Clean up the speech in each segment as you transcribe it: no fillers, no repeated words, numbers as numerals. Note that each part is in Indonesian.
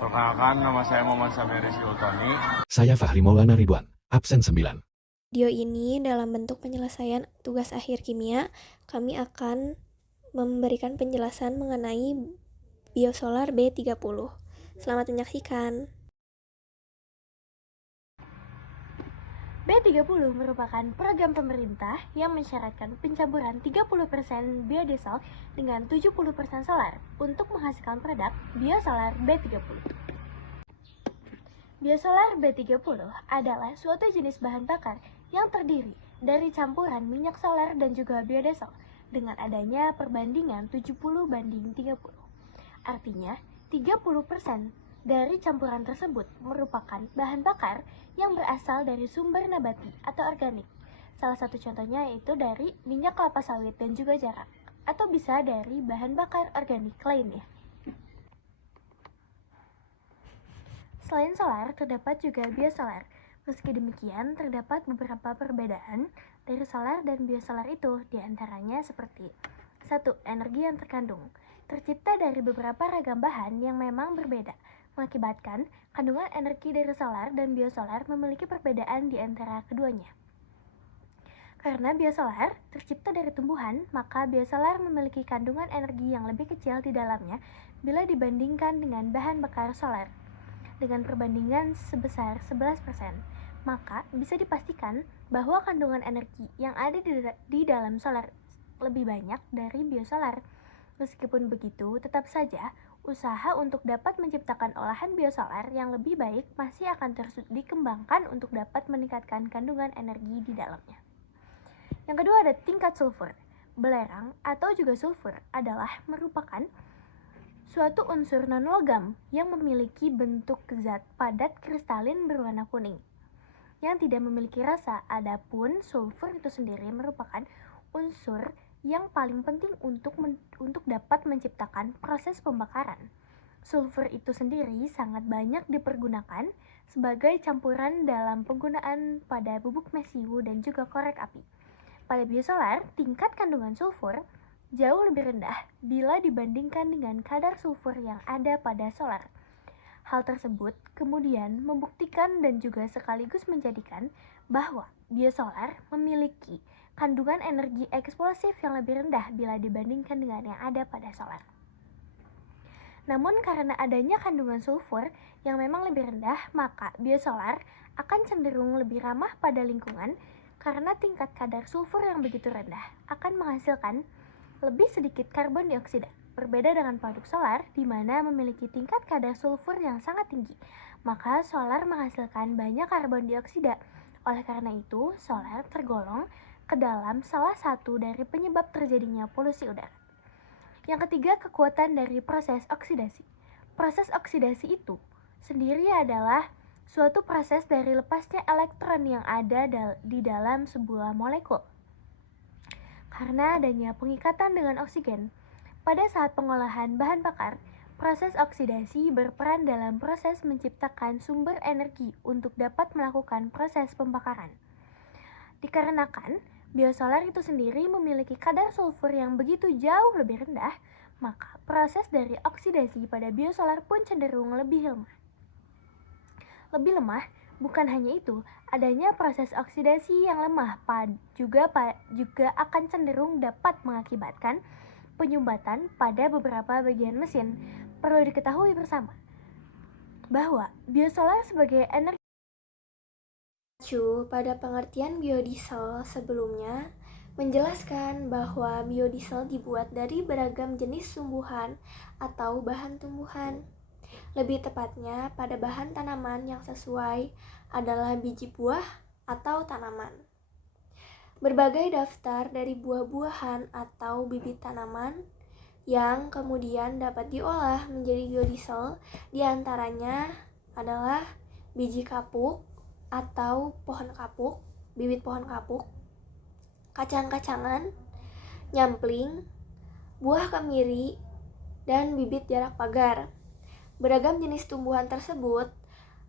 Perkenalkan, nama saya Muhammad Samiri Sultani. Saya Fahri Maulana Ridwan, absen 9. Video ini dalam bentuk penyelesaian tugas akhir kimia, kami akan memberikan penjelasan mengenai biosolar B30. Selamat menyaksikan. B30 merupakan program pemerintah yang mensyaratkan pencampuran 30% biodiesel dengan 70% solar untuk menghasilkan produk biosolar B30. Biosolar B30 adalah suatu jenis bahan bakar yang terdiri dari campuran minyak solar dan juga biodiesel dengan adanya perbandingan 70:30. Artinya, 30% dari campuran tersebut merupakan bahan bakar yang berasal dari sumber nabati atau organik. Salah satu contohnya yaitu dari minyak kelapa sawit dan juga jarak, atau bisa dari bahan bakar organik lainnya. Selain solar, terdapat juga biosolar. Meski demikian, terdapat beberapa perbedaan dari solar dan biosolar itu, diantaranya seperti 1. Energi yang terkandung tercipta dari beberapa ragam bahan yang memang berbeda, mengakibatkan kandungan energi dari solar dan biosolar memiliki perbedaan di antara keduanya. Karena biosolar tercipta dari tumbuhan, maka biosolar memiliki kandungan energi yang lebih kecil di dalamnya bila dibandingkan dengan bahan bakar solar. Dengan perbandingan sebesar 11%, maka bisa dipastikan bahwa kandungan energi yang ada di dalam solar lebih banyak dari biosolar. Meskipun begitu, tetap saja usaha untuk dapat menciptakan olahan biosolar yang lebih baik masih akan terus dikembangkan untuk dapat meningkatkan kandungan energi di dalamnya. Yang kedua ada tingkat sulfur. Belerang atau juga sulfur adalah merupakan suatu unsur non-logam yang memiliki bentuk zat padat kristalin berwarna kuning yang tidak memiliki rasa. Adapun sulfur itu sendiri merupakan unsur yang paling penting untuk dapat menciptakan proses pembakaran. Sulfur itu sendiri sangat banyak dipergunakan sebagai campuran dalam penggunaan pada bubuk mesiu dan juga korek api. Pada biosolar, tingkat kandungan sulfur jauh lebih rendah bila dibandingkan dengan kadar sulfur yang ada pada solar. Hal tersebut kemudian membuktikan dan juga sekaligus menjadikan bahwa biosolar memiliki kandungan energi eksplosif yang lebih rendah bila dibandingkan dengan yang ada pada solar. Namun karena adanya kandungan sulfur yang memang lebih rendah, maka biosolar akan cenderung lebih ramah pada lingkungan karena tingkat kadar sulfur yang begitu rendah akan menghasilkan lebih sedikit karbon dioksida. Berbeda dengan produk solar di mana memiliki tingkat kadar sulfur yang sangat tinggi, maka solar menghasilkan banyak karbon dioksida. Oleh karena itu, solar tergolong ke dalam salah satu dari penyebab terjadinya polusi udara. Yang ketiga, kekuatan dari proses oksidasi. Proses oksidasi itu sendiri adalah suatu proses dari lepasnya elektron yang ada di dalam sebuah molekul. Karena adanya pengikatan dengan oksigen, pada saat pengolahan bahan bakar, proses oksidasi berperan dalam proses menciptakan sumber energi untuk dapat melakukan proses pembakaran. Dikarenakan biosolar itu sendiri memiliki kadar sulfur yang begitu jauh lebih rendah, maka proses dari oksidasi pada biosolar pun cenderung lebih lemah. Bukan hanya itu, adanya proses oksidasi yang lemah juga akan cenderung dapat mengakibatkan penyumbatan pada beberapa bagian mesin. Perlu diketahui bersama bahwa biosolar sebagai energi Pada pengertian biodiesel sebelumnya menjelaskan bahwa biodiesel dibuat dari beragam jenis tumbuhan atau bahan tumbuhan. Lebih tepatnya pada bahan tanaman yang sesuai adalah biji buah atau tanaman. Berbagai daftar dari buah-buahan atau bibit tanaman yang kemudian dapat diolah menjadi biodiesel, diantaranya adalah biji kapuk atau pohon kapuk, bibit pohon kapuk, kacang-kacangan, nyampling, buah kemiri, dan bibit jarak pagar. Beragam jenis tumbuhan tersebut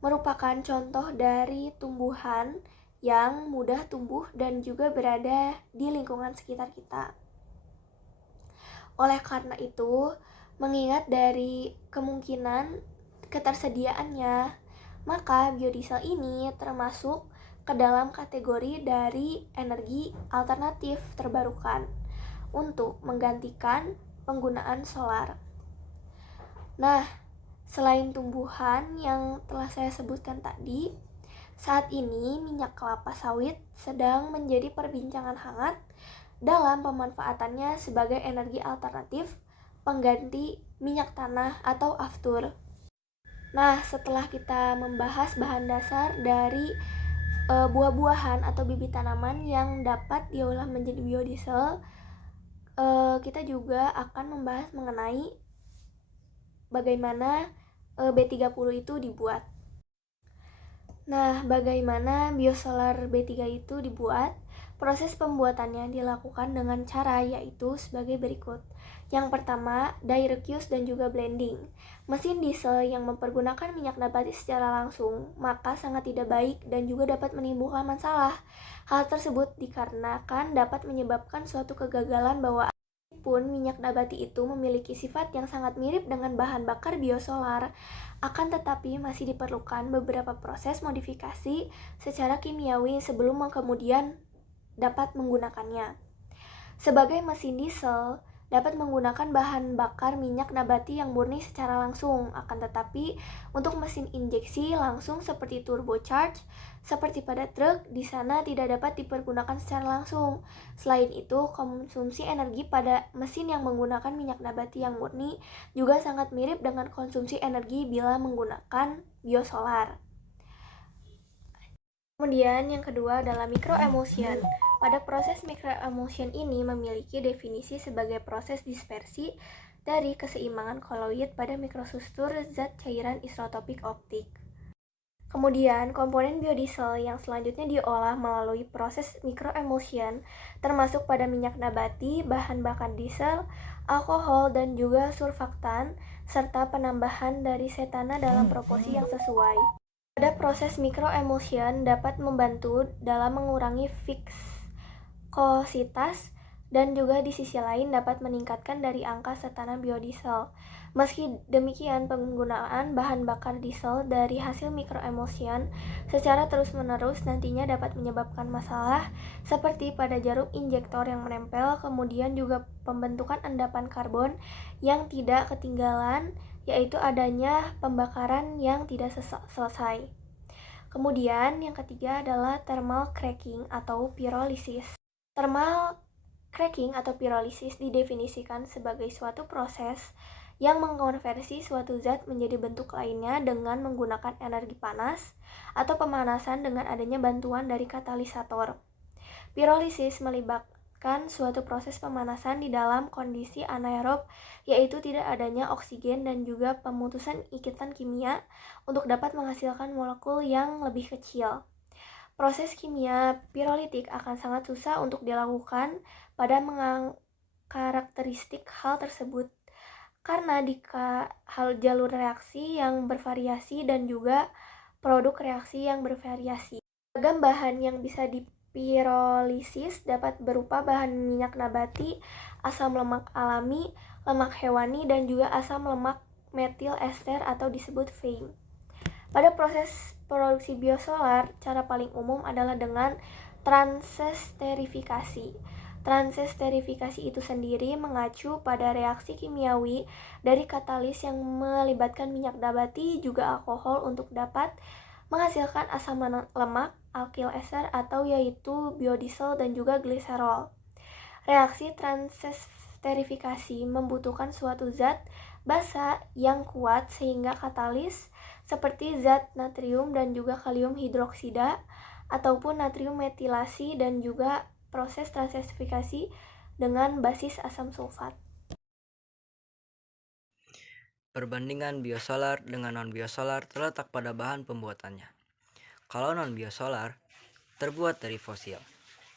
merupakan contoh dari tumbuhan yang mudah tumbuh dan juga berada di lingkungan sekitar kita. Oleh karena itu, mengingat dari kemungkinan ketersediaannya, maka biodiesel ini termasuk ke dalam kategori dari energi alternatif terbarukan untuk menggantikan penggunaan solar. Nah, selain tumbuhan yang telah saya sebutkan tadi, saat ini minyak kelapa sawit sedang menjadi perbincangan hangat dalam pemanfaatannya sebagai energi alternatif pengganti minyak tanah atau aftur. Nah, setelah kita membahas bahan dasar dari buah-buahan atau bibit tanaman yang dapat diolah menjadi biodiesel, kita juga akan membahas mengenai bagaimana B30 itu dibuat. Nah, bagaimana biosolar B3 itu dibuat? Proses pembuatannya dilakukan dengan cara yaitu sebagai berikut. Yang pertama, direct use dan juga blending. Mesin diesel yang mempergunakan minyak nabati secara langsung, maka sangat tidak baik dan juga dapat menimbulkan masalah. Hal tersebut dikarenakan dapat menyebabkan suatu kegagalan bahwa pun minyak nabati itu memiliki sifat yang sangat mirip dengan bahan bakar biosolar, akan tetapi masih diperlukan beberapa proses modifikasi secara kimiawi sebelum kemudian dapat menggunakannya. Sebagai mesin diesel, dapat menggunakan bahan bakar minyak nabati yang murni secara langsung, akan tetapi untuk mesin injeksi langsung seperti turbocharge, seperti pada truk, di sana tidak dapat dipergunakan secara langsung. Selain itu, konsumsi energi pada mesin yang menggunakan minyak nabati yang murni juga sangat mirip dengan konsumsi energi bila menggunakan biosolar. Kemudian yang kedua adalah microemulsion. Pada proses microemulsion ini memiliki definisi sebagai proses dispersi dari keseimbangan koloid pada mikrostruktur zat cairan isotopik optik. Kemudian, komponen biodiesel yang selanjutnya diolah melalui proses microemulsion termasuk pada minyak nabati, bahan bakar diesel, alkohol, dan juga surfaktan, serta penambahan dari setana dalam proporsi yang sesuai. Pada proses microemulsion dapat membantu dalam mengurangi viskositas dan juga di sisi lain dapat meningkatkan dari angka setana biodiesel. Meski demikian, penggunaan bahan bakar diesel dari hasil microemulsion secara terus-menerus nantinya dapat menyebabkan masalah seperti pada jarum injektor yang menempel, kemudian juga pembentukan endapan karbon yang tidak ketinggalan, yaitu adanya pembakaran yang tidak selesai. Kemudian yang ketiga adalah thermal cracking atau pirolisis. Thermal cracking atau pirolisis didefinisikan sebagai suatu proses yang mengkonversi suatu zat menjadi bentuk lainnya dengan menggunakan energi panas atau pemanasan dengan adanya bantuan dari katalisator. Pirolisis melibatkan suatu proses pemanasan di dalam kondisi anaerob, yaitu tidak adanya oksigen dan juga pemutusan ikatan kimia untuk dapat menghasilkan molekul yang lebih kecil. Proses kimia pirolitik akan sangat susah untuk dilakukan pada karakteristik hal tersebut karena di hal jalur reaksi yang bervariasi dan juga produk reaksi yang bervariasi. Beragam bahan yang bisa dipirolisis dapat berupa bahan minyak nabati, asam lemak alami, lemak hewani, dan juga asam lemak metil ester atau disebut FAME. Pada proses produksi biosolar, cara paling umum adalah dengan transesterifikasi. Transesterifikasi itu sendiri mengacu pada reaksi kimiawi dari katalis yang melibatkan minyak nabati juga alkohol untuk dapat menghasilkan asam lemak, alkyl ester atau yaitu biodiesel dan juga gliserol. Reaksi transesterifikasi membutuhkan suatu zat basa yang kuat sehingga katalis seperti zat natrium dan juga kalium hidroksida ataupun natrium metilasi dan juga proses transesterifikasi dengan basis asam sulfat. Perbandingan biosolar dengan non-biosolar terletak pada bahan pembuatannya. Kalau non-biosolar terbuat dari fosil,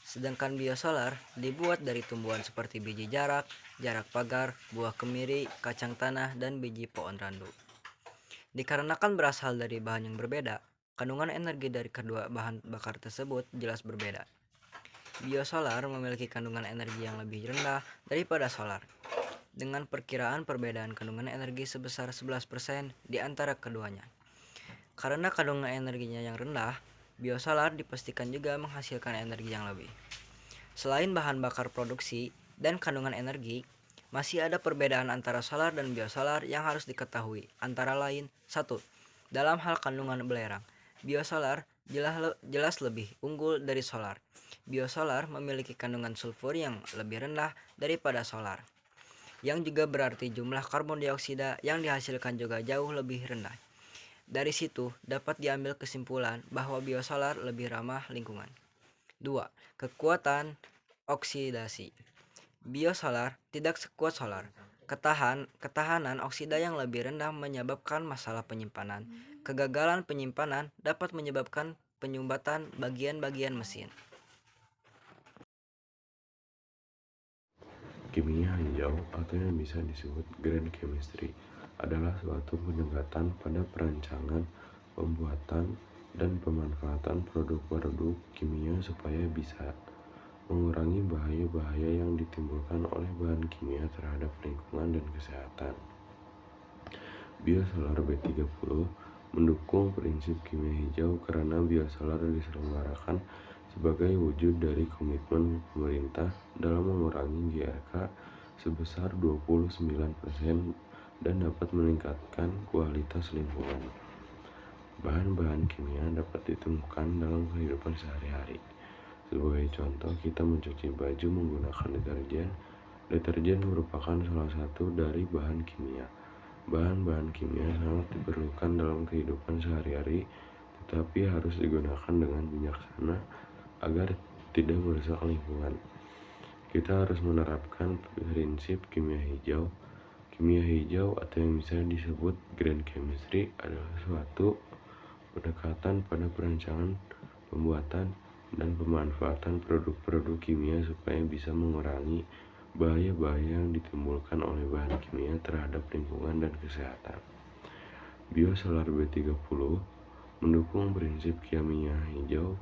sedangkan biosolar dibuat dari tumbuhan seperti biji jarak, jarak pagar, buah kemiri, kacang tanah, dan biji pohon randu. Dikarenakan berasal dari bahan yang berbeda, kandungan energi dari kedua bahan bakar tersebut jelas berbeda. Biosolar memiliki kandungan energi yang lebih rendah daripada solar. dengan perkiraan perbedaan kandungan energi sebesar 11% di antara keduanya. Karena kandungan energinya yang rendah, biosolar dipastikan juga menghasilkan energi yang lebih. Selain bahan bakar produksi dan kandungan energi, masih ada perbedaan antara solar dan biosolar yang harus diketahui, antara lain 1. Dalam hal kandungan belerang, biosolar jelas lebih unggul dari solar. Biosolar memiliki kandungan sulfur yang lebih rendah daripada solar, yang juga berarti jumlah karbon dioksida yang dihasilkan juga jauh lebih rendah. Dari situ dapat diambil kesimpulan bahwa biosolar lebih ramah lingkungan. 2. Kekuatan oksidasi. Biosolar tidak sekuat solar. Ketahanan oksida yang lebih rendah menyebabkan masalah penyimpanan. Kegagalan penyimpanan dapat menyebabkan penyumbatan bagian-bagian mesin. Kimia hijau atau yang bisa disebut green chemistry adalah suatu pendekatan pada perancangan, pembuatan, dan pemanfaatan produk-produk kimia supaya bisa mengurangi bahaya-bahaya yang ditimbulkan oleh bahan kimia terhadap lingkungan dan kesehatan. Biosolar B30 mendukung prinsip kimia hijau karena biosolar diselenggarakan sebagai wujud dari komitmen pemerintah dalam mengurangi GRK sebesar 29% dan dapat meningkatkan kualitas lingkungan. Bahan-bahan kimia dapat ditemukan dalam kehidupan sehari-hari. Sebagai contoh, kita mencuci baju menggunakan deterjen. Deterjen merupakan salah satu dari bahan kimia. Bahan-bahan kimia sangat diperlukan dalam kehidupan sehari-hari, tetapi harus digunakan dengan bijaksana agar tidak merusak lingkungan. Kita harus menerapkan prinsip kimia hijau. Kimia hijau atau yang bisa disebut green chemistry adalah suatu pendekatan pada perancangan, pembuatan, dan pemanfaatan produk-produk kimia supaya bisa mengurangi bahaya-bahaya yang ditimbulkan oleh bahan kimia terhadap lingkungan dan kesehatan. Biosolar B30 mendukung prinsip kimia hijau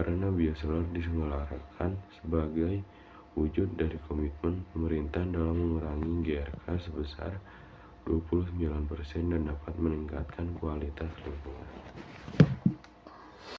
karena biosolar diselenggarakan sebagai wujud dari komitmen pemerintah dalam mengurangi GRK sebesar 29% dan dapat meningkatkan kualitas lingkungan.